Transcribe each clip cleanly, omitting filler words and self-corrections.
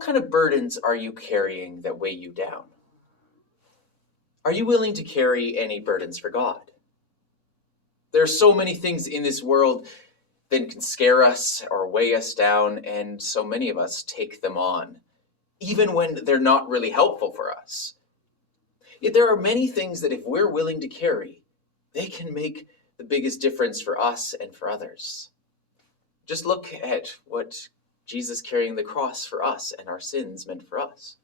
What kind of burdens are you carrying that weigh you down? Are you willing to carry any burdens for God? There are so many things in this world that can scare us or weigh us down, and so many of us take them on, even when they're not really helpful for us. Yet there are many things that if we're willing to carry, they can make the biggest difference for us and for others. Just look at what Jesus carrying the cross for us and our sins meant for us.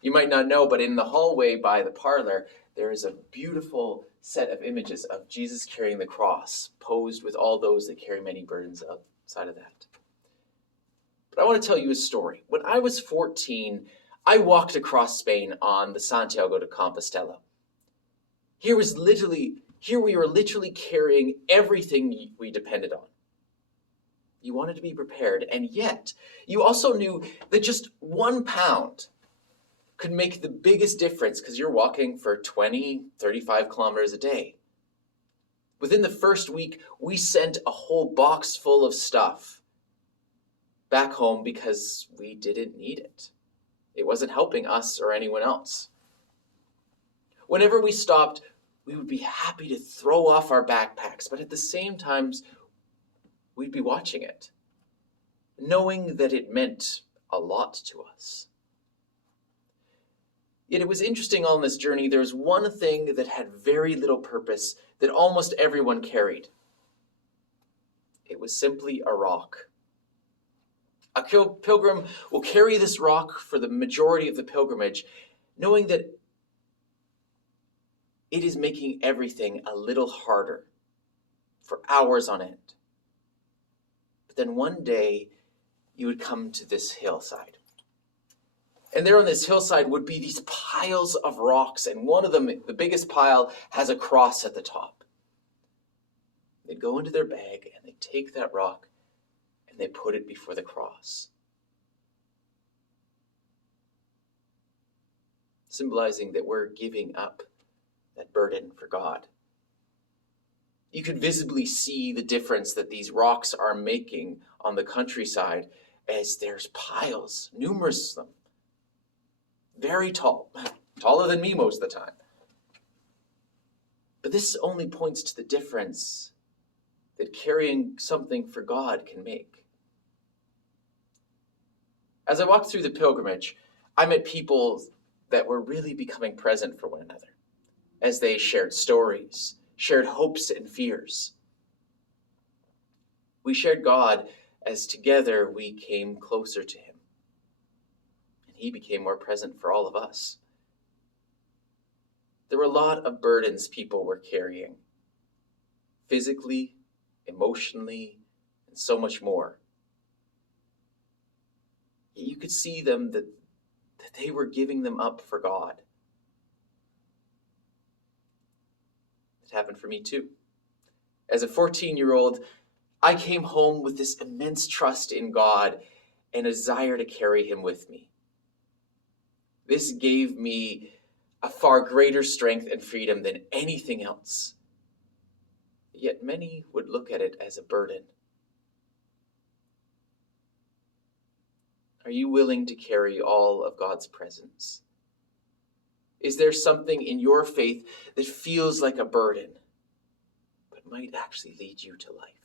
You might not know, but in the hallway by the parlor, there is a beautiful set of images of Jesus carrying the cross, posed with all those that carry many burdens outside of that. But I want to tell you a story. When I was 14, I walked across Spain on the Santiago de Compostela. Here we were literally carrying everything we depended on. You wanted to be prepared, and yet you also knew that just 1 pound could make the biggest difference because you're walking for 20, 35 kilometers a day. Within the first week, we sent a whole box full of stuff back home because we didn't need it. It wasn't helping us or anyone else. Whenever we stopped, we would be happy to throw off our backpacks, but at the same time, we'd be watching it, knowing that it meant a lot to us. Yet it was interesting on this journey, there was one thing that had very little purpose that almost everyone carried. It was simply a rock. A pilgrim will carry this rock for the majority of the pilgrimage, knowing that it is making everything a little harder for hours on end. But then one day, you would come to this hillside. And there on this hillside would be these piles of rocks, and one of them, the biggest pile, has a cross at the top. They'd go into their bag, and they'd take that rock, and they put it before the cross, symbolizing that we're giving up that burden for God. You could visibly see the difference that these rocks are making on the countryside as there's piles, numerous of them, very tall, taller than me most of the time. But this only points to the difference that carrying something for God can make. As I walked through the pilgrimage, I met people that were really becoming present for one another as they shared stories, shared hopes and fears. We shared God as together we came closer to Him. And He became more present for all of us. There were a lot of burdens people were carrying, physically, emotionally, and so much more. Yet you could see them that they were giving them up for God. It happened for me too. As a 14-year-old, I came home with this immense trust in God and a desire to carry Him with me. This gave me a far greater strength and freedom than anything else. Yet many would look at it as a burden. Are you willing to carry all of God's presence? Is there something in your faith that feels like a burden, but might actually lead you to life?